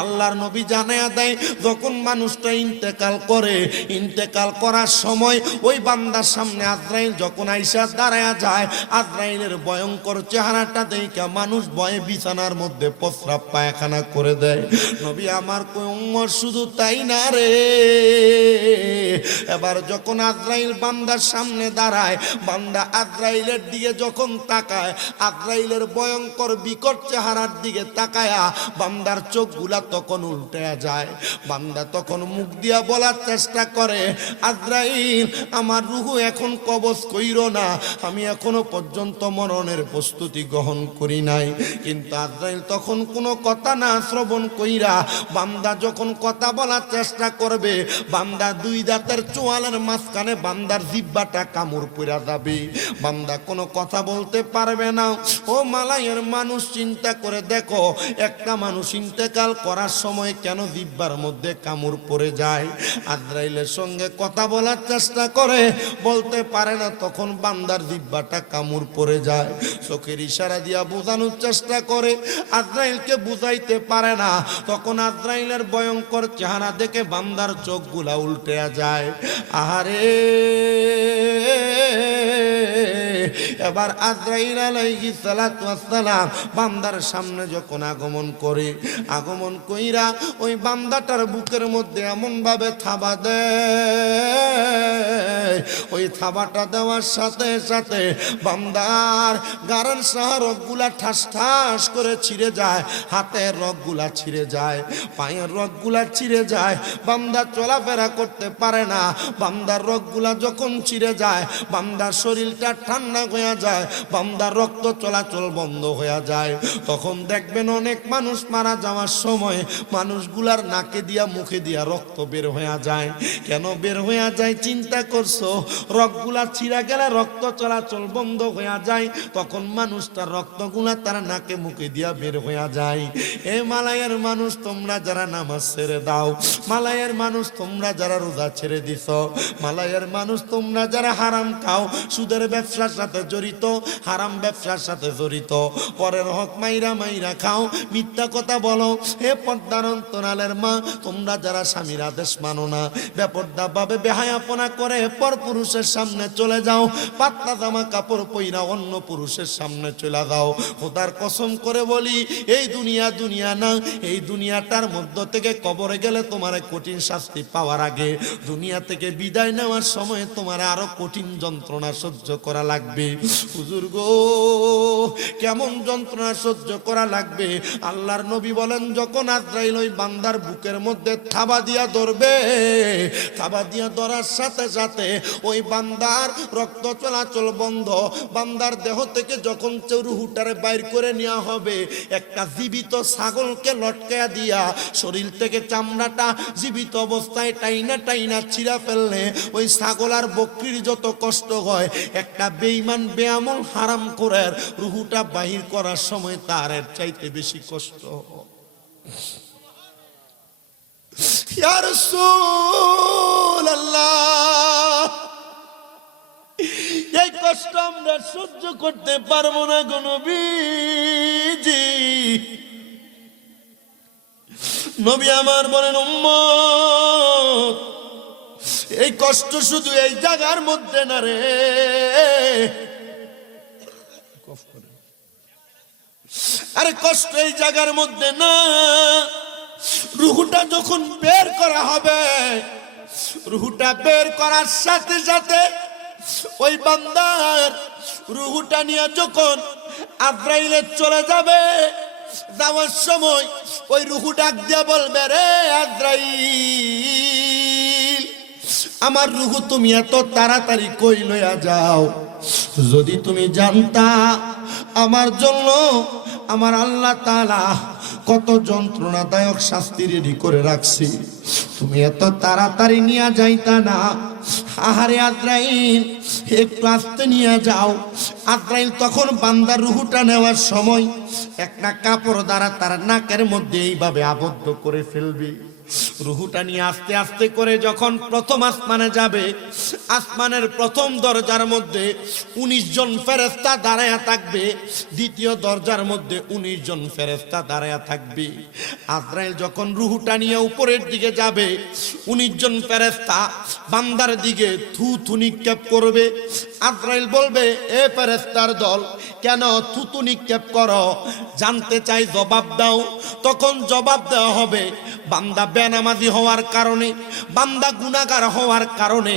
আল্লাহর নবী জানায়া দেয় যখন মানুষটা ইন্তেকাল করে, ইন্তেকাল করার সময় ওই বান্দার সামনে আজরাইল যখন আইসা দাঁড়ায়া যায়, আজরাইলের ভয়ঙ্কর চেহারাটা দেখে মানুষ ভয়ে বিছানার মধ্যে প্রস্রাব পায়খানা করে দেয়। নবী আমার কই উম্মত শুধু তাই না রে, এবার যখন আজরাইল বান্দার সামনে দাঁড়ায়, বান্দা আজরাইলের দিকে যখন তাকায়, আজরাইলের ভয়ঙ্কর বিকট চেহারার দিকে তাকায়া বান্দার চোখগুলা তখন উল্টে যায়। বান্দা তখন মুখ দিয়া বলার চেষ্টা করে, আজরাইল আমার রুহু এখন কবজ কইরো না, আমি এখনো পর্যন্ত মরণের প্রস্তুতি গ্রহণ করি নাই। কিন্তু আজরাইল তখন কোনো কথা না শ্রবণ কইরা বান্দা যখন কথা বলার চেষ্টা করবে, বান্দা দুই দাঁতের চোয়ালের মাঝখানে বান্দার জিহ্বাটা কামড় পড়া যাবে, বান্দা কোনো কথা বলতে পারবে না। ও মালায়ের মানুষ, চিন্তা করে দেখো, একটা মানুষ ইন্তেকাল করার সময় কেন জিহ্বার মধ্যে কামড় পড়ে যায়? আজরাইলের সঙ্গে কথা বলার চেষ্টা করে, বলতে পারে না, তখন বান্দার জিহ্বাটা কামড় পড়ে যায়। চোখের ইশারা দিয়া বোঝানোর চেষ্টা করে, আজরাইলকে বুঝাইতে পারে না। তখন আজরাইলের ভয়ঙ্কর চেহারা দেখে বান্দার চোখগুলা উল্টে যায়। আহারে, এবার আজরাইল আলাইহিস সালাতু ওয়াস সালাম বান্দার সামনে যখন আগমন করে, আগমন কইরা ওই বান্দাটার বুকের মধ্যে এমন ভাবে থাবা দেয়, ওই থাবাটা দেওয়ার সাথে সাথে বান্দার গারের রগগুলা ঠাস ঠাস করে ছিঁড়ে যায়, হাতের রগগুলা ছিঁড়ে যায়, পায়ের রগগুলা ছিঁড়ে যায়, বান্দা চলাফেরা করতে পারে না। বান্দার রগগুলা যখন ছিঁড়ে যায়, বান্দার শরীরটা ঠান্ডা হয়ে যায়, বান্দার রক্ত চলাচল বন্ধ হয়ে যায়। তখন দেখবেন অনেক মানুষ মারা যাওয়ার সময় মানুষগুলার নাকে দিয়া মুখে দিয়া রক্ত বের হয়ে যায়। কেন বের হয়ে যায় চিন্তা করছো? রগগুলা ছিঁড়া গেলে রক্ত চলাচল বন্ধ হয়ে যায়, তখন মানুষটার রক্তগুলা তার নাকে মুখে দিয়া বের হয়ে যায়। এ মালায়ের মানুষ, তোমরা যারা নামাজ ছেড়ে দাও, মালায়ের মানুষ তোমরা যারা রোজা ছেড়ে দিছ, মালায়ের মানুষ তোমরা যারা হারাম খাও, সুদের ব্যবসার সাথে জড়িত, হারাম ব্যবসার সাথে জড়িত, পরের হক মাইরা মাইরা খাও, মিথ্যা কথা বলো, হে পর্দার অন্তরালের মা, তোমরা যারা স্বামীর আদেশ মানো না, বেপর্দা ভাবে বেহায়াপনা করে পর পুরুষের সামনে চলে যাও, পাতলা জামা কাপড় পইরা অন্য পুরুষের সামনে চলে যাও, খোদার কসম করে বলি, এই দুনিয়া দুনিয়া না, এই দুনিয়াটার মধ্য থেকে কবরে গেলে তোমার কঠিন শাস্তি পাওয়ার আগে দুনিয়া থেকে বিদায় নেওয়ার সময় তোমার আরো কঠিন যন্ত্রণা সহ্য করা লাগবে। হুজুর গো, কেমন যন্ত্রণা সহ্য করা লাগবে? আল্লাহর নবী বলেন, যখন আজরাইল ওই বান্দার বুকের মধ্যে থাবা দিয়া ধরবে, থাবা দিয়া ধরার সাথে সাথে ওই বান্দার রক্ত চলাচল বন্ধ, বান্দার দেহ থেকে যখন রুহুটারে বাইর করে নেওয়া হবে, একটা জীবিত ছাগলকে লটকায়া দিয়া শরীর থেকে চামড়াটা জীবিত অবস্থায় টাইনা টাইনা ছিঁড়া ফেললে ওই ছাগল আর বকরির যত কষ্ট হয়, একটা বেঈমান বেআমল হারাম করে রুহুটা বাহির করার সময় তার এর চাইতে বেশি কষ্ট। ইয়া রাসূলুল্লাহ, এই কষ্ট আমরা সহ্য করতে পারবো না গো নবীজি। নবী আমার বলেন, উম্মত, এই কষ্ট শুধু এই জায়গার মধ্যে না রে, আরে কষ্ট এই জায়গার মধ্যে না, রুহুটা যখন বের করা হবে, রুহুটা বের করার সাথে সাথে ওই বান্দার রুহুটা নিয়ে যখন আজরাইলে চলে যাবে, যাওয়ার সময় ওই রুহু ডাক দিয়া বলবে, রে আজরাইল, আমার রুহু তুমি এত তাড়াতাড়ি কই লইয়া যাও? যদি তুমি জানতা আমার জন্য আমার আল্লাহ তাআলা কত যন্ত্রণাদায়ক শাস্তি রেডি করে রাখছি, তুমি এত তাড়াতাড়ি নিয়ে যাইতা না। আহারে আজরাইল, একটু আস্তে নিয়ে যাও। আজরাইল তখন বান্দার রুহুটা নেওয়ার সময় একটা কাপড় দ্বারা তার নাকের মধ্যে এইভাবে আবদ্ধ করে ফেলবে। রুহুটা নিয়ে আস্তে আস্তে করে যখন প্রথম আসমানে যাবে, আসমানের প্রথম দরজার মধ্যে 19 জন ফেরেশতা দাঁড়ায়া থাকবে, দ্বিতীয় দরজার মধ্যে 19 জন ফেরেশতা দাঁড়ায়া থাকবে। আজরাইল যখন রুহুটা নিয়ে উপরের দিকে যাবে, 19 জন ফেরেশতা বান্দার দিকে থু নিক্ষেপ করবে। আজরাইল বলবে, এ ফেরেশতার দল, কেন থুতু নিক্ষেপ করো? জানতে চাই, জবাব দাও। তখন জবাব দেওয়া হবে, বান্দা বেনামাজি হওয়ার কারণে, বান্দা গুনাহগার হওয়ার কারণে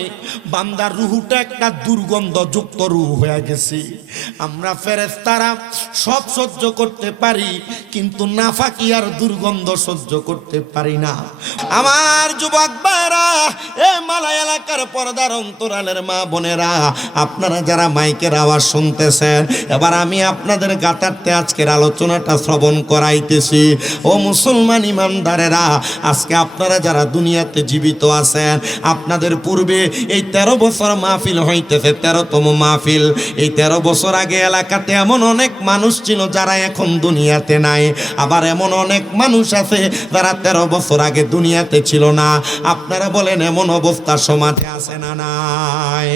বান্দার রুহুটা একটা দুর্গন্ধযুক্ত রূহ হয়ে গেছে। আমরা ফেরেশতারা সব সহ্য করতে পারি, কিন্তু নাফাকিয়ার দুর্গন্ধ সহ্য করতে পারি না। আমার যুবক ভাইরা, এ মালাই এলাকার পর্দার অন্তরালের মা বোনেরা, আপনারা যারা মাইকের আওয়াজ শুনতেছেন, এবার আমি আপনাদের গাতারতে আজকের আলোচনাটা শ্রবণ করাইতেছি। ও মুসলমান ইমানদারেরা, আজকে আপনারা যারা দুনিয়াতে জীবিত আছেন, আপনাদের পূর্বে এই 13 বছর মাহফিল হইতেছে, 13তম মাহফিল। এই 13 বছর আগে এলাকাতে এমন অনেক মানুষ ছিল যারা এখন দুনিয়াতে নাই, আবার এমন অনেক মানুষ আছে যারা 13 বছর আগে দুনিয়াতে ছিল না। আপনারা বলেন, এমন অবস্থা সমাজে আছে না নাই?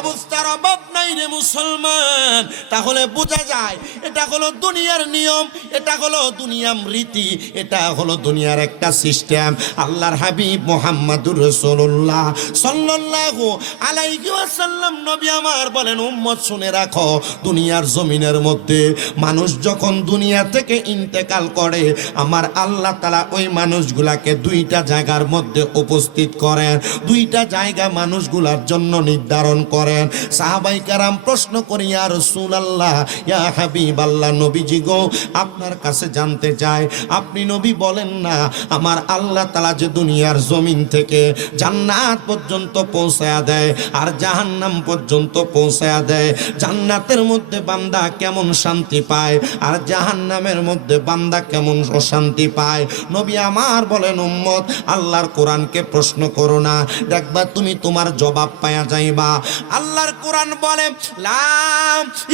অবস্থার অভাব নাই রে মুসলমান। তাহলে বোঝা যায় এটা হলো দুনিয়ার নিয়ম, এটা হলো দুনিয়ার রীতি, এটা হলো দুনিয়ার একটা সিস্টেম। আল্লাহর হাবিব মুহাম্মদুর রাসূলুল্লাহ সাল্লাল্লাহু আলাইহি ওয়াসাল্লাম নবী আমার বলেন, উম্মত শুনে রাখো, দুনিয়ার জমিনের মধ্যে মানুষ যখন দুনিয়া থেকে ইন্তেকাল করে, আমার আল্লাহ তাআলা ওই মানুষগুলাকে দুইটা জায়গার মধ্যে উপস্থিত করেন, দুইটা জায়গা মানুষগুলার জন্য নির্ধারণ করেন। সাহাবায়ে কেরাম প্রশ্ন করি, ইয়া রাসূলুল্লাহ, ইয়া হাবিবাল্লাহ, নবীজি গো, আপনার কাছে জানতে চাই, আপনি নবী বলেন না, আমার আল্লাহ তাআলা যে দুনিয়ার জমিন থেকে জান্নাত পর্যন্ত পৌঁছায়া দেয় আর জাহান্নাম পর্যন্ত পৌঁছায়া দেয়, জান্নাতের মধ্যে বান্দা কেমন শান্তি পায় আর জাহান্নামের মধ্যে বান্দা কেমন অশান্তি পায়। নবী আমার বলেন, উম্মত আল্লাহর কোরআনকে প্রশ্ন করো না, দেখবা তুমি তোমার জবাব পায়া যাইবা। আল্লাহর কোরআন বলে, লা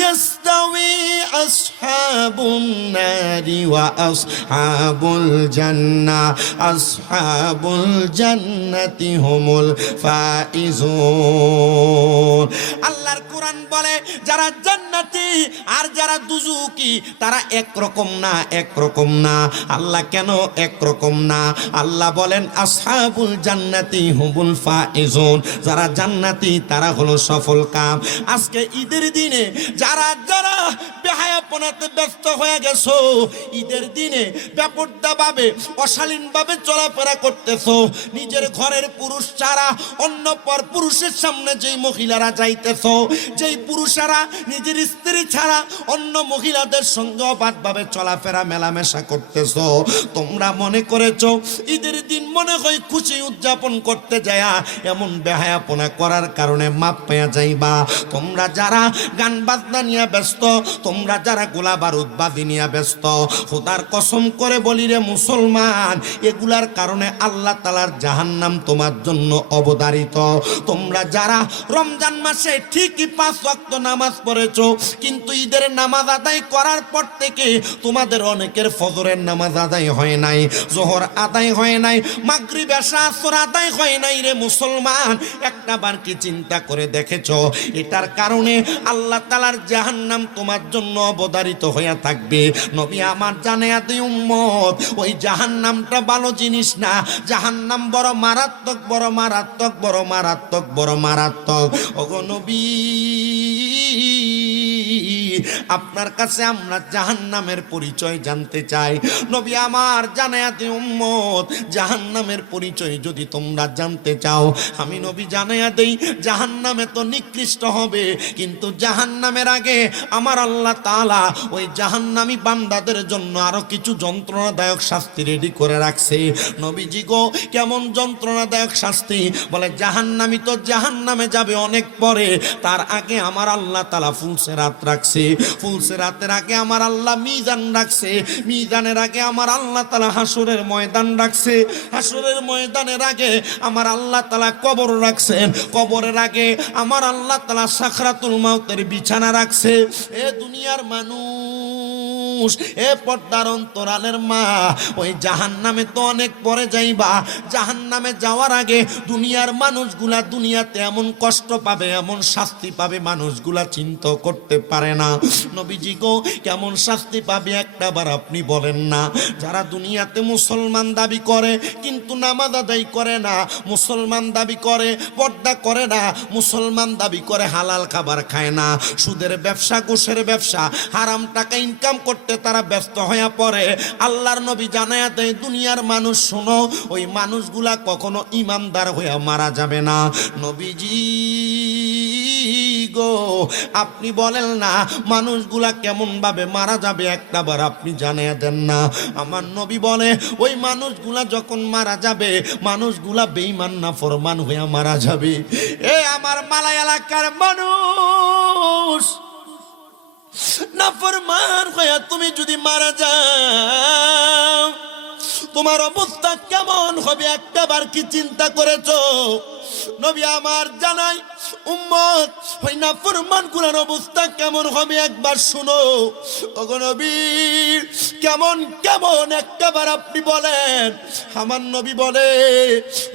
ইয়াস্তাউই আসহাবুন নারি ওয়া আসহাবুল জান্নাহ, আসহাবুল জান্নাতি হুমুল ফাইজুন। আল্লাহর কোরআন বলে, যারা জান্নাতি আর যারা দুজুকি তারা একরকম না, একরকম না। আল্লাহ কেন একরকম না? আল্লাহ বলেন, আসহাবুল জান্নাতি হুমুল ফাইজুন, যারা জান্নাতি তারা হলো সফল কাম। আজকে ঈদের দিনে যারা যারা বেহায়াপনাতে ব্যস্ত হয়ে গেছো, ঈদের দিনে বেপরদাভাবে অশালীনভাবে চলাফেরা করতেছো, নিজের ঘরের পুরুষ ছাড়া অন্য পর পুরুষের সামনে যেই মহিলারা যাইতেছো, যেই পুরুষেরা নিজের স্ত্রী ছাড়া অন্য মহিলাদের সঙ্গে অবাধভাবে চলাফেরা মেলামেশা করতেছো, তোমরা মনে করেছো ঈদের দিন মনে হয় খুশি উদযাপন করতে যায়া এমন বেহায়াপনা করার কারণে মাপ পেয়ে যাইবা। তোমরা যারা গান বাজনা নিয়ে ব্যস্ত, তোমরা যারা গোলা বারুদ বাজি নিয়ে ব্যস্ত, খোদার কসম করে বলি রে মুসলমান, এগুলার কারণে আল্লাহ তাআলার জাহান্নাম তোমার জন্য অবধারিত। তোমরা যারা রমজান মাসে ঠিকই 5 ওয়াক্ত নামাজ পড়েছো, কিন্তু ঈদের নামাজ আদায় করার পর থেকে তোমাদের অনেকের ফজরের নামাজ আদায় হয় নাই, যোহর আদায় হয় নাই, মাগরিব এশা আসর আদায় হয় নাই রে মুসলমান। একটা বার কি চিন্তা করে দেখেছো? এটার কারণে আল্লাহ তাআলার জাহান্নাম তোমার জন্য অবধারিত হয়ে থাকবে। নবী আমার জানায়া দেই উম্মত, ওই জাহান্নামটা ভালো জিনিস না, জাহান্নাম বড় মারাত্মক, বড় মারাত্মক, বড় মারাত্মক, বড় মারাত্মক। ওগো নবী, আপনার কাছে আমরা জাহান্নামের পরিচয় জানতে চাই। নবী আমার জানায়া দেই উম্মত, জাহান্নামের পরিচয় যদি তোমরা জানতে চাও, আমি নবী জানায়া দেই, জাহান্নামে তো নিকৃষ্ট হবে, কিন্তু জাহান্নামের আগে আমার আল্লাহ তাআলা ওই জাহান্নামী বান্দাদের জন্য আরো কিছু যন্ত্রণাদায়ক শাস্তি রেডি করে রাখছে। নবীজি গো, কেমন যন্ত্রণাদায়ক শাস্তি? বলে, জাহান্নামী তো জাহান্নামে যাবে অনেক পরে, তার আগে আমার আল্লাহ তাআলা ফুলসিরাত রাখছে, ফুলসিরাতের আগে আমার আল্লাহ মিজান রাখছে, মিজানের আগে আমার আল্লাহ তাআলা হাসরের ময়দান রাখছে, হাসরের ময়দানের আগে আমার আল্লাহ তাআলা কবর রাখছেন, কবরের আগে আমার আল্লাহ তাআলা সাকরাতুল মাউতের বিছানা রাখছে। এ দুনিয়ার মানুষ, পুরুষ, এ পর্দার অন্তরালের মা, ওই জাহান্নামে তো অনেক পরে যাইবা। জাহান্নামে যাওয়ার আগে দুনিয়ার মানুষগুলা দুনিয়াতে এমন কষ্ট পাবে, এমন শাস্তি পাবে, মানুষগুলা চিন্তা করতে পারে না। নবীজি গো, কেমন শাস্তি পাবে একটাবার আপনি বলেন না। যারা দুনিয়াতে মুসলমান দাবি করে কিন্তু নামাজ আদায় করে না, মুসলমান দাবি করে পর্দা করে না, মুসলমান দাবি করে হালাল খাবার খায় না, সুদের ব্যবসা, ঘুষের ব্যবসা, হারাম টাকা ইনকাম করতে তারা ব্যস্ত হয়ে পড়ে। আল্লাহর নবী জানায়া দেয়, দুনিয়ার মানুষ শোনো, ওই মানুষগুলা কখনো ইমানদার হয়ে মারা যাবে না। নবীজি গো, আপনি বলেন না মানুষগুলা কেমন ভাবে মারা যাবে একটাবার আপনি জানিয়ে দেন না। আমার নবী বলে, ওই মানুষগুলা যখন মারা যাবে, মানুষগুলা বেঈমান নাফরমান হয়ে মারা যাবে। এ আমার মালাই এলাকার মানুষ, নাফরমান হয়ে তুমি যদি মারা যাও, তোমার অবস্থা কেমন হবে একটাবার কি চিন্তা করেছো? নবী আমার জানাই, উম্মত ওই নাফরমান গুলার অবস্থা কেমন হবে একবার শুনো। ওগো নবী, কেমন কেমন একটাবার আপনি বলেন। আমার নবী বলে,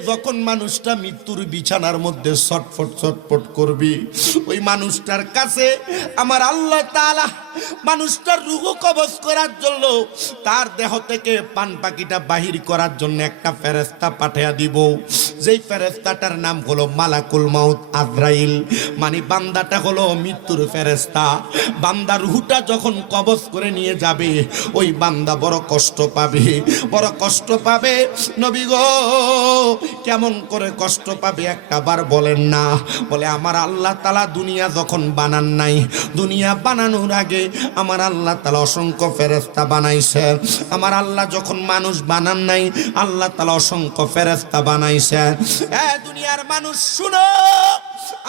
যখন মানুষটা মৃত্যুর বিছানার মধ্যে ছটফট ছটফট করবি, ওই মানুষটার কাছে আমার আল্লাহ তাআলা মানুষটার রূহ কবজ করার জন্য, তার দেহ থেকে পান পাখিটা বাহির করার জন্য একটা ফেরেশতা পাঠিয়ে দিব। যেই ফেরেশতাটার নাম হলো মালাকুল মাউত আজরাইল, মানে বান্দাটা হলো মৃত্যুর ফেরেশতা। বান্দা রূহটা যখন কবজ করে নিয়ে যাবে, ওই বান্দা বড় কষ্ট পাবে, বড় কষ্ট পাবে। নবী গো, কেমন করে কষ্ট পাবে একটাবার বলেন না। বলে, আমার আল্লাহ তাআলা দুনিয়া যখন বানান নাই, দুনিয়া বানানোর আগে আমার আল্লাহ তাআলা অসংখ্য ফেরেশতা বানাইছে। আমার আল্লাহ যখন মানুষ বানান নাই, আল্লাহ তাআলা অসংখ্য ফেরেশতা বানাইছে। দুনিয়ার মানুষ শুনো,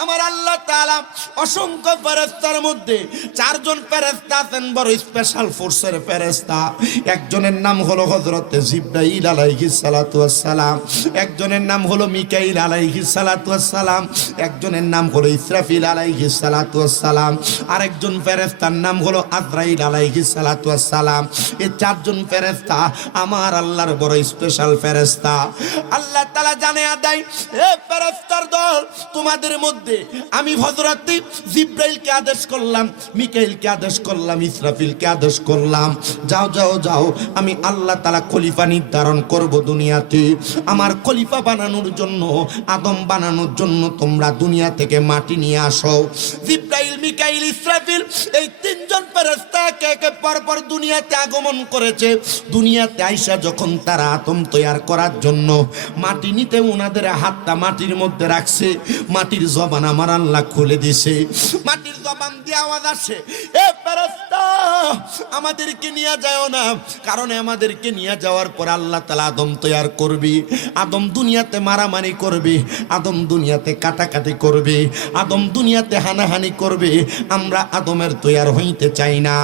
আমার আল্লাহ তাআলা অসংখ্য ফেরেশতার মধ্যে চারজন ফেরেশতা আছেন বড় স্পেশাল ফোর্সের ফেরেশতা। একজনের নাম হলো হযরতে জিবরাইল আলাইহিস সালাতু ওয়াস সালাম, একজনের নাম হলো মিকাইল আলাইহিস সালাতু ওয়াস সালাম, একজনের নাম হলো ইসরাফিল আলাইহিস সালাতু ওয়াস সালাম, আরেকজন ফেরেশতার নাম হলো আজরাইল আলাইহিস সালাতু ওয়াস সালাম। এই চারজন ফেরেশতা আমার আল্লাহর বড় স্পেশাল ফেরেশতা। আল্লাহ তাআলা জানিয়ে দেয়, এ ফেরেশতার দল, তোমাদের মধ্যে আমি হযরত জিবরাইলকে আদেশ করলাম, মিকাইলকে আদেশ করলাম, ইসরাফিলকে আদেশ করলাম, যাও যাও যাও, আমি আল্লাহ তাআলা খলিফা নির্ধারণ করব দুনিয়াতে। আমার খলিফা বানানোর জন্য, আদম বানানোর জন্য তোমরা দুনিয়া থেকে মাটি নিয়ে আসো। জিবরাইল, মিকাইল, ইসরাফিল এই তিনজন ফেরেশতা একে একে পরপর দুনিয়াতে আগমন করেছে। দুনিয়াতে আইসা যখন তারা আদম তৈয়ার করার জন্য মাটি নিতে ওনাদের হাতটা মাটির মধ্যে রাখছে, মাটির জবান আমার আল্লাহ খুলে দিছে। মাটির জবান দিয়ে আওয়াজ আসে, এ ফেরেশতা আমাদেরকে নিয়ে যাও না, কারণ আমাদেরকে নিয়ে যাওয়ার পর আল্লাহ তাআলা আদম তৈয়ার করবে। আদম দুনিয়াতে মারামারি করবে, আদম দুনিয়াতে কাটাকাটি করবে, আদম দুনিয়াতে হানাহানি করবে। আমরা আদমের তৈয়ার হইতে চাই না।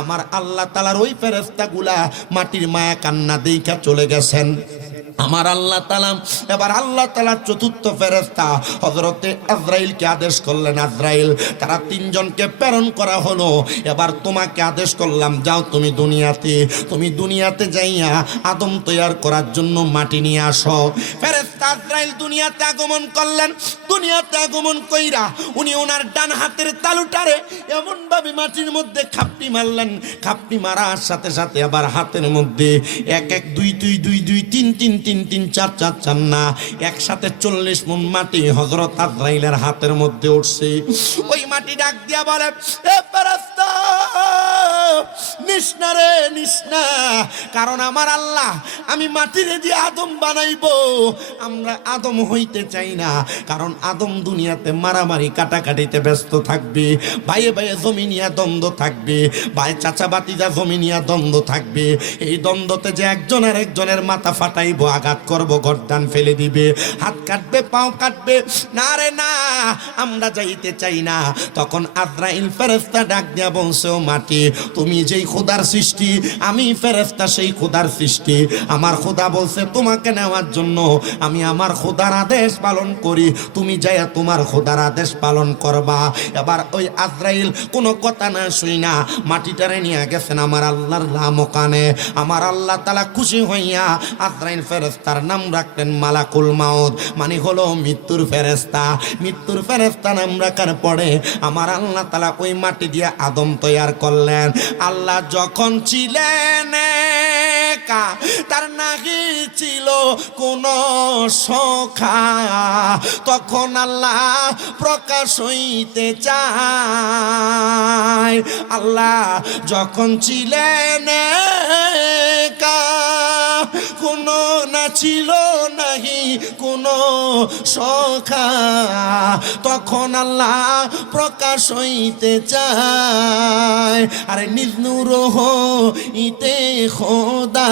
আমার আল্লাহ তাআলার ওই ফেরেশতাগুলা মাটির মায়া কান্না দেইখা চলে গেছেন। আমার আল্লাহ তাআলা এবার আল্লাহ তাআলার চতুর্থ ফেরেশতা হযরতে আজরাইলকে আদেশ করলেন, আজরাইল, তারা তিনজনকে প্রেরণ করা হলো। এবার তোমাকে আদেশ করলাম, যাও তুমি দুনিয়াতে যাইয়া আদম তৈয়ার করার জন্য মাটি নিয়ে আসো। ফেরেশতা আজরাইল দুনিয়াতে আগমন করলেন। দুনিয়াতে আগমন কইরা উনি ওনার ডান হাতের তালুটারে এমন ভাবে মাটির মধ্যে খাপটি মারলেন। খাপটি মারার সাথে সাথে আবার হাতের মধ্যে এক এক দুই দুই দুই দুই তিন তিন তিন তিন চার চার চার না একসাথে 40 মণ মাটি হযরত আজরাইলের হাতের মধ্যে উঠছে। ওই মাটি ডাক দিয়া বলে, এ ফেরেশতা নিস না রে, নিস না, কারণ আমার আল্লাহ আমি মাটিরে দিয়ে আদম বানাইবো। আমরা আদম হইতে চাই না, কারণ আদম দুনিয়াতে মারামারি কাটাকাটিতে ব্যস্ত থাকবে, ভাইয়ে ভাইয়ে জমি নিয়ে দ্বন্দ্ব থাকবে, ভাই চাচা বাতিজা জমি নিয়ে দ্বন্দ্ব থাকবে। এই দ্বন্দ্বতে যে একজন আর একজনের মাথা ফাটাইবো, আঘাত করব, গর্দান ফেলে দিবে, হাত কাটবে, পাও কাটবে, না রে না, আমরা যাইতে চাই না। তখন আজরাইল ফেরেশতা ডাক দিয়া বলছে, ও মাটি, তুমি তুমি যেই খোদার সৃষ্টি, আমি ফেরেশতা সেই খোদার সৃষ্টি। আমার খোদা বলছে তোমাকে নেওয়ার জন্য, আমি আমার খোদার আদেশ পালন করি, তুমি যাইয়া তোমার খোদার আদেশ পালন করবা। এবার ওই আজরাইল কোনো কথা না শুই না মাটিটারে নিয়ে গেছেন আমার আল্লাহর লামকানে। আমার আল্লাহ তাআলা খুশি হইয়া আজরাইল ফেরেশতার নাম রাখলেন মালাকুল মাউত, মানে হলো মৃত্যুর ফেরেশতা। মৃত্যুর ফেরেশতা নাম রাখার পরে আমার আল্লাহ তাআলা ওই মাটি দিয়ে আদম তৈয়ার করলেন। আল্লাহ যখন ছিলেন একা, তার নাহি ছিল কোন সখা, তখন আল্লাহ প্রকাশ হইতে চায়। আল্লাহ যখন ছিলেন একা, কোনো না ছিল নাহি কোনো সখা, তখন আল্লাহ প্রকাশ হইতে চায়। আরে নিজ নূর হইতে খোদা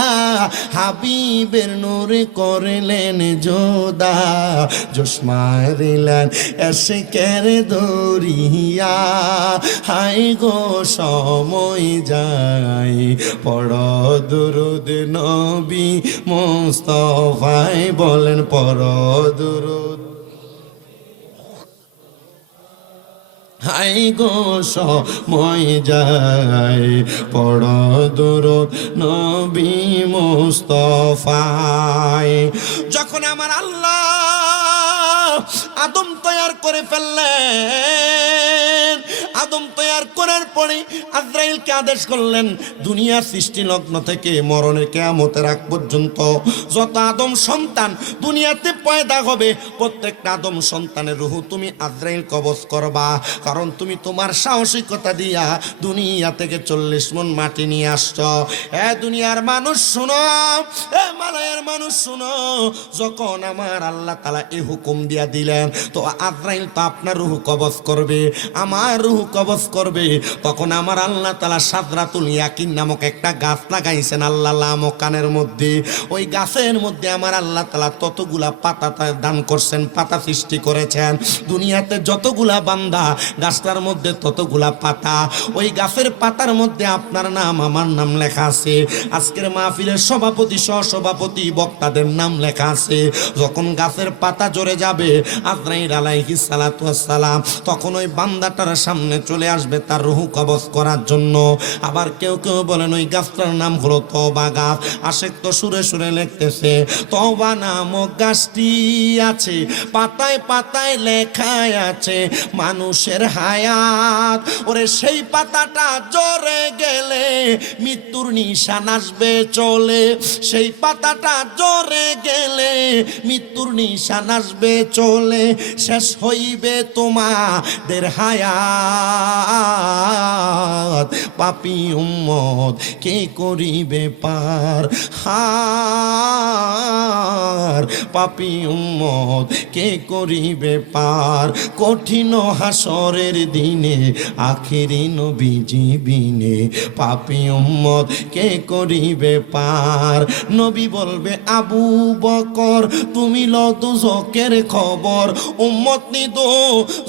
হাবিবের নূরে করলেন যোদা, জোসমায় দিলেন এশকের দরিয়া, হাই গো সময় যায় পড় দুরুদ নবী মুস্তাফায়, বলেন পড় দুরুদ। হাই গো সময় যায় পড় দুরুদ নবী মুস্তাফায়। যখন আমার আল্লাহ আদম তৈয়ার করে ফেললেন, আদম তৈয়ার করার পরে আজরাইলকে আদেশ করলেন দুনিয়া সৃষ্টি লগ্ন থেকে মরণের কিয়ামতের আগ পর্যন্ত যত আদম সন্তান দুনিয়াতে পয়দা হবে, প্রত্যেকটা আদম সন্তানের রূহ তুমি আজরাইল কবজ করবা। কারণ তুমি তোমার সাহসিকতা দিয়া দুনিয়া থেকে 40 মণ মাটি নিয়ে আসছো। এ দুনিয়ার মানুষ শোনো, এ মালায়ের মানুষ শোনো, যখন আমার আল্লাহ তাআলা এই হুকুম দিয়া দিলেন তো আজরাইল তো আপনার রূহ কবজ করবে, আমার রূহ কবজ করবে, তখন আমার আল্লাহ তাআলা সাদরাতুল ইয়াকিন নামক একটা গাছ লাগাইছেন আল্লাহ লামকানের মধ্যে। ওই গাছের মধ্যে আমার আল্লাহ তাআলা ততগুলা পাতা দান করছেন, পাতা সৃষ্টি করেছেন। দুনিয়াতে যতগুলা বান্দা গাছটার মধ্যে ততগুলা পাতা, ওই গাছের পাতার মধ্যে আপনার নাম আমার নাম লেখা আছে, আজকের মাহফিলের সভাপতি সহসভাপতি বক্তাদের নাম লেখা আছে। যখন গাছের পাতা ঝরে যাবে আজরাইল আলাইহিস সালাতু ওয়াস সালাম তখন ওই বান্দাটার সামনে চলে আসবে তার রূহ কবজ করার জন্য। আবার কেউ কেউ বলেন ওই গাছটার নাম হলো তওবা গাছ। আশেক তো সুরে সুরে লিখতেছে তওবা নামক গাছটি আছে, পাতায় পাতায় লেখায় আছে মানুষের হায়াত। ওরে সেই পাতাটা ঝরে গেলে মৃত্যুর নিশান আসবে চলে, সেই পাতাটা ঝরে গেলে মৃত্যুর নিশান আসবে চলে, শেষ হইবে তোমাদের হায়াত, পাপী উম্মত কে করিবে পার, হার পাপী উম্মত কে করিবে পার, কঠিন হাসরের দিনে আখিরি নবীজি বিনে, পাপী উম্মত কে করিবে পার। নবী বলবে আবু বকর তুমি লও দুজকের খবর, উম্মত নিদো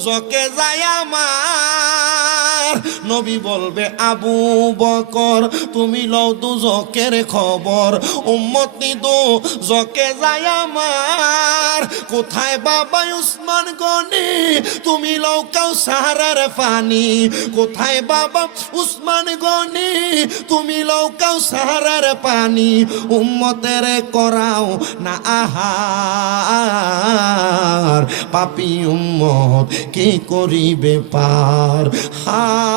জকে যায় আমার। নবী বলবে আবু বকর তুমি লও দুজকের খবর, উম্মত নিদো জকে যায় আমার। কোথায় বাবা উসমান গনি তুমি লও কাউসারের পানি, কোথায় বাবা উসমান গনি তুমি লও কাউসারের পানি, উম্মতের করাও না আহার, পাপী উম্মত কে করিবে পার, হার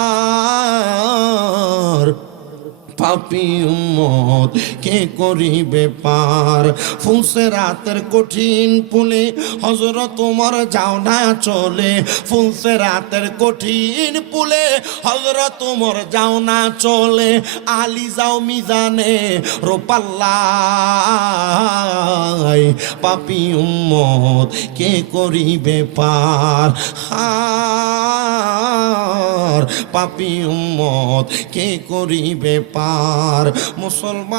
পাপী উম্মত কে করিবে পার। ফুলসেরাতের কঠিন পুলে হযরত ওমর যাও না চলে, ফুলসেরাতের কঠিন পুলে হযরত ওমর যাও না চলে, আলী যাও মিজানে রোপাল্লাই, পাপী উম্মত কে করিবে পার, হার পাপী উম্মত কে করিবে পার। মুসলমান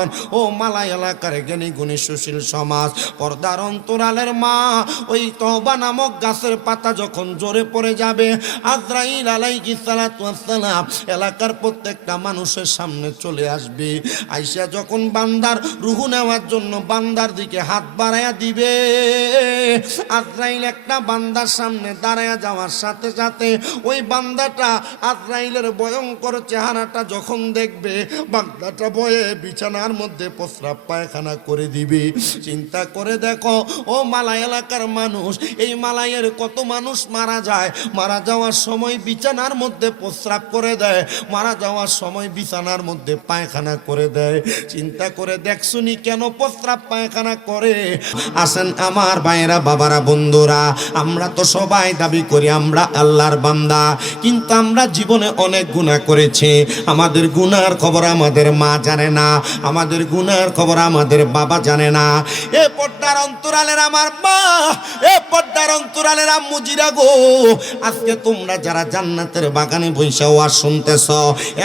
বন্ধুগণ, ও মালা এলাকার জ্ঞানী গুণী সুশীল সমাজ, পর্দার অন্তরালের মা, ওই তওবা নামক গাছের পাতা যখন জোরে পড়ে যাবে, আজরাইল আলাইহিস সালাতু ওয়াস সালাম এলাকার প্রত্যেকটা মানুষের সামনে চলে আসবে। আইসা যখন বান্দার রূহ নেওয়ার জন্য বান্দার দিকে হাত বাড়ায়া দিবে, আজরাইল একটা বান্দার সামনে দাঁড়ায়া যাওয়ার সাথে সাথে ওই বান্দাটা আজরাইলের ভয়ঙ্কর চেহারাটা যখন দেখবে, বান্দাটা ভয়ে বিছানার মধ্যে প্রস্রাব পায়খানা করে দিবে। চিন্তা করে দেখো ও মালা এলাকার মানুষ, এই মালাইয়ের কত মানুষ মারা যায়, মারা যাওয়ার সময় বিছানার মধ্যে প্রস্রাব করে দেয়, মারা যাওয়ার সময় বিছানার মধ্যে পায়খানা করে দেয়। চিন্তা করে দেখছুনি কেন প্রস্রাব পায়খানা করে? আসেন আমার ভাইয়েরা, বাবারা, বন্ধুরা, আমরা তো সবাই দাবি করি আমরা আল্লাহর বান্দা, কিন্তু আমরা জীবনে অনেক গুনাহ করেছি। আমাদের গুনার খবর আমাদের মা জানে না, আমাদের গুনার খবর আমাদের বাবা জানে না। এ পর্দার অন্তরালের আমার মা, এ পর্দার অন্তরালের আম্মুজিরা গো, আজকে তোমরা যারা জান্নাতের বাগানে বসে ওয়াজ শুনতেছ,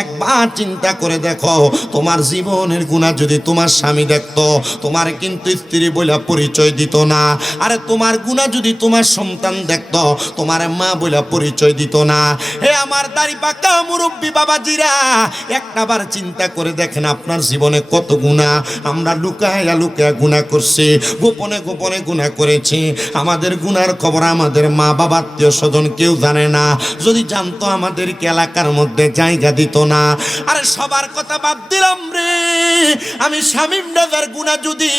একবার চিন্তা করে দেখো, তোমার জীবনের গুনাহ যদি তোমার স্বামী দেখতো, তোমার কিন্তু স্ত্রী বলে পরিচয় দিত না। আরে তোমার গুনাহ যদি তোমার সন্তান দেখতো, তোমার মা বলে পরিচয় দিত না। হে আমার দাড়ি পাকা মুরব্বী বাবাজিরা, একটাবার চিন্তা করে দেখেন আপনার জীবনে কত গুনাহ আমরা লুকায়া লুকায়া গুনাহ করছি, গোপনে গোপনে গুনাহ করেছি। আমাদের গুনার খবর আমাদের মা বাবা আত্মীয় স্বজন কেউ জানে না। যদি জানতো আমাদেরকে এলাকার মধ্যে জায়গা দিত না। আরে সবার কথা বাদ দিলাম রে, আমি শামীম রাজার গুনাহ যদি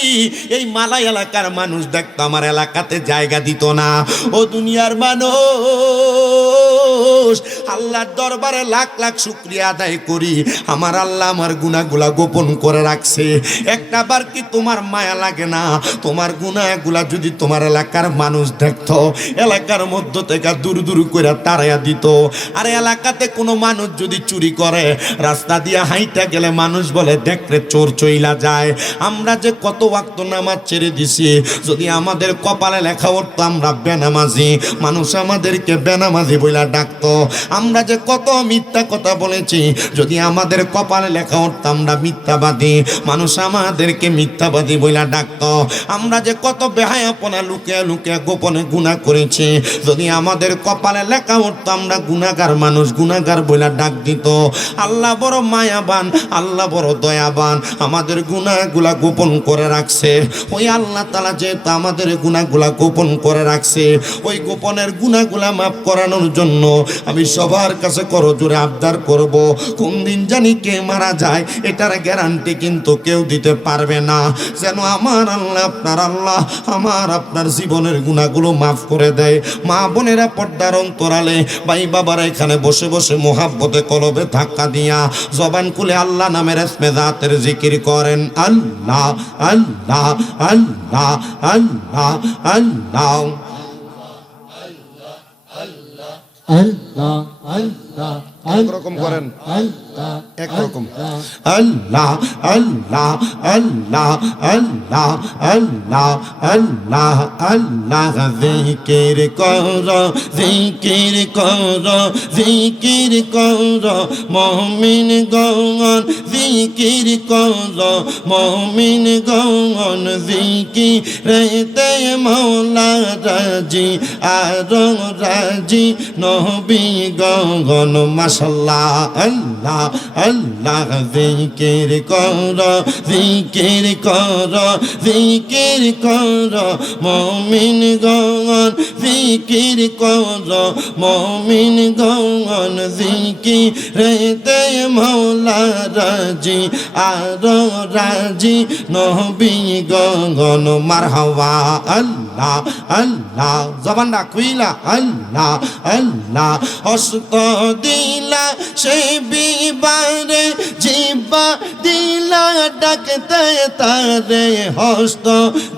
এই মালা এলাকার মানুষ দেখতো, আমার এলাকাতে জায়গা দিত না। ও দুনিয়ার মানুষ, আল্লাহর দরবারে লাখ লাখ শুকরিয়া আদায় করি, আমার আল্লাহ আমার গুনাহগুলা গোপন করে রাখছে। একটাবার কি তোমার মায়া লাগে না? তোমার গুনাহগুলা যদি তোমার এলাকার মানুষ দেখতো, এলাকার মধ্য থেকে দূর দূর করে তাড়াইয়া দিত। আর এলাকাতে কোনো মানুষ যদি চুরি করে, রাস্তা দিয়ে হাইটা গেলে মানুষ বলে দেখলে চোর চইলা যায়। আমরা যে কত ওয়াক্ত নামাজ ছেড়ে দিছি, যদি আমাদের কপালে লেখা উঠতো আমরা বেনামাজি, মানুষ আমাদেরকে বেনামাজি বইলা ডাকতো। আমরা যে কত মিথ্যা কথা বলেছি, যদি আমাদের কপালে লেখা উঠতো আমরা মিথ্যাবাদী, মানুষ আমাদেরকে মিথ্যাবাদী বইলা ডাকতো। আমরা যে কত বেহায়াপনা লুকিয়ে লুকিয়ে গোপনে গুনাহ করেছি, যদি আমাদের কপালে লেখা উঠতো আমরা গুনাহগার, মানুষ গুনাহগার বইলা ডাক দিত। আল্লাহ বড় মায়াবান, আল্লাহ বড় দয়াবান, আমাদের গুনাহগুলা গোপন করে রাখছে। ওই আল্লাহ তাআলা যেহেতু আমাদের গুনাহগুলা গোপন করে রাখছে, ওই গোপনের গুনাহগুলা মাফ করানোর জন্য আমি সবার কাছে করজোরে আবদার করব, কোন দিন জানি কে মারা যায় এটার গ্যারান্টি কিন্তু কেউ দিতে পারবে না। যেন আমার আল্লাহ, আপনার আল্লাহ আমার আপনার জীবনের গুনাহগুলো মাফ করে দেয়। মা বোনেরা, পর্দার অন্তরালে ভাই বাবারা এখানে বসে বসে মোহাব্বতে কলবে ধাক্কা দিয়া জবান খুলে আল্লাহ নামের ইসমে জাতের জিকির করেন। আল্লাহ আল্লাহ আল্লাহ আল্লাহ আল্লাহ আল্লাহ আল্লাহ একরকম করেন, একরকম আল্লাহ আল্লাহ আল্লাহ আল্লাহ আল্লাহ আল্লাহ আল্লাহ। জিকির করো জিকির করো জিকির করো মুমিন গণ, জিকির করো মুমিন গণ, জিকিরেতে মওলা রাজি আর রাজি নবী গণ। মাশাআল্লাহ আল্লাহ আল্লাহ। জিকির করো জিকির করো জিকির করো মুমিন গণ, জিকির করো মুমিন গণ, জিকিরেতে মওলা রাজি আর রাজি নবী গণ। মারহাবা আল্লাহ আল্লাহ। জবানটা খুইলা আল্লাহ আল্লাহ। হস্ত দিলা সে বিবারে, জিবা দিলা ডাকতে তারে, হস্ত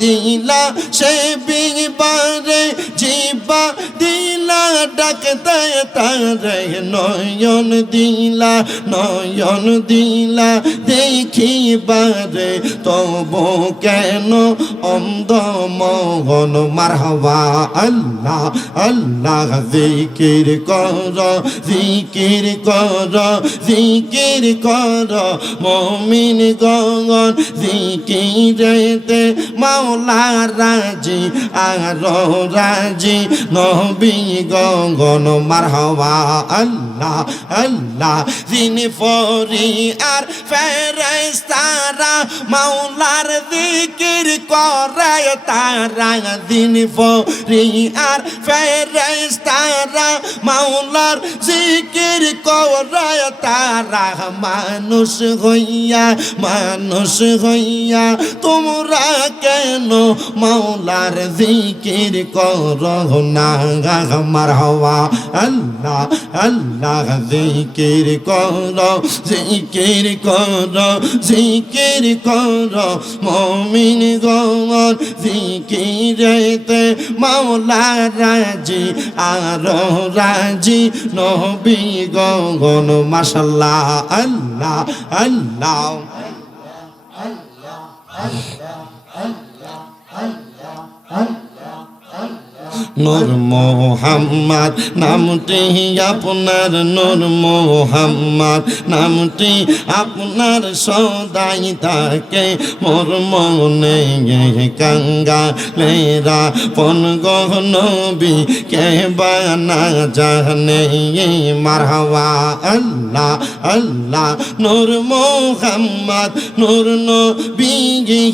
দিলা সে বিবারে, জিবা দিলা ডাকতে তারে, নয়ন দিলা নয়ন দিলা দেখিবারে, তবু কেন অন্ধ মহন গগন মারহাবা আল্লাহ আল্লাহ জিকির কর জিকির কর জিকির কর মুমিন গগন জিকিরেতে মাওলা রাজি আর রাজি নবী গগন মারহাবা আল্লাহ আল্লাহ যিনি ফরি আর ফেরেশতারা মাওলার জিকির করে তারা যিনি ফরি আর ফেরেশতারা মাওলার জিকির করে তারা মানুষ হইয়া তোমরা কেন মাওলার জিকির করো না মারহাবা আল্লাহ আল্লাহ জিকির করো জিকির করো জিকির করো মুমিন গগন জিকিরেতে মাওলা রাজি আর রাজি নবী গগন মাশাআল্লাহ আল্লাহ আল্লাহ নূর মোহাম্মদ নামটি আপনার নূর মোহাম্মদ নামটি আপনার সদাই থাকে মোর মনে কাঙ্গালেরা পন গো নবী কে বানা জানে মারহাবা আল্লাহ আল্লাহ নূর মোহাম্মদ নূর নবী জি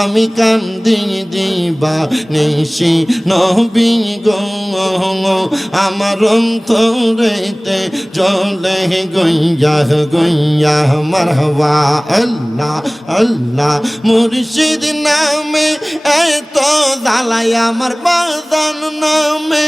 আমি কান্দি দিবা নিশি নবী গো আমার অন্তরেতে জ্বলে গইয়া গইয়া মারহাবা আল্লাহ আল্লাহ মুর্শিদ নামে এত জ্বালায় আমার বাজান নামে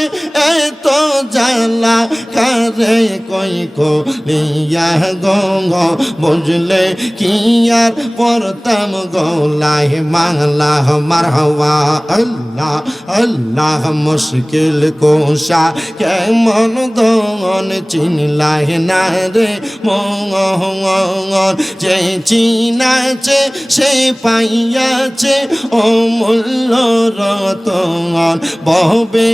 এত জ্বালা কারে কই কলিয়া গঙ্গ বুঝলে কি আর পরতাম গলায় মাংলা মারহাবা আল্লাহ আল্লাহ মুশকিল কোশা কেমন দন চিনলাই না রে মঙ্গন যে চিনাছে সে পাইয়াছে অমূল্য রতন বহবে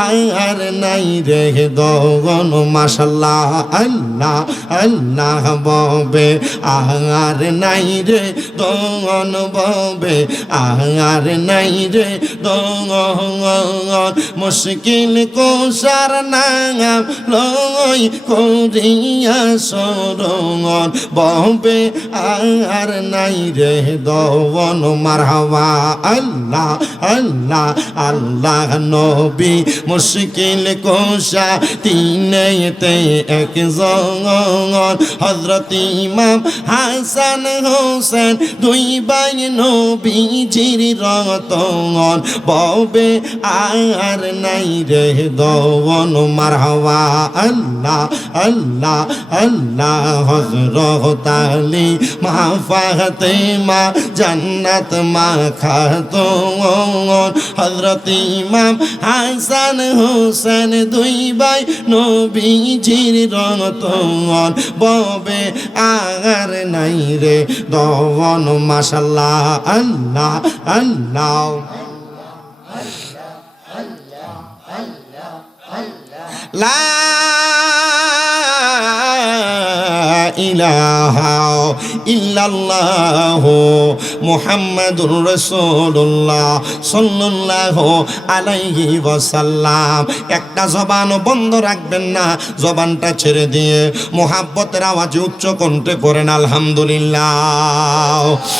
আর নাই রে দগন মাশাআল্লাহ আল্লাহ আল্লাহ ববে আর নাই রে দগন ববে আর নাই রে দগন মুশকিল কোশার নাম লই করিয়া সরণ ববে আর নাই রে দগন মারহাবা আল্লাহ আল্লাহ আল্লাহ নবী মুশকিল কোশা তিনেতে একজন হযরত ইমাম হাসান হোসেন দুই ভাই নবীজির রতন ববে আর নাই রে দগন মারহাবা আল্লাহ আল্লাহ আল্লাহ হযরত আলী মা ফাতেমা জান্নাত মা খাতুন হযরত ইমাম হাসান হোসেন দুই ভাই নবীজির রতন ববে আর নাই রে দগন মাশাআল্লাহ আল্লাহ আল্লাহ লা ইলাহা ইল্লাল্লাহু মুহাম্মাদুর রাসূলুল্লাহ সাল্লাল্লাহু আলাইহি ওয়াসাল্লাম। একটা জবান বন্ধ রাখবেন না, জবানটা ছেড়ে দিয়ে মুহাব্বতের আওয়াজে উচ্চ কণ্ঠে পড়েন আলহামদুলিল্লাহ।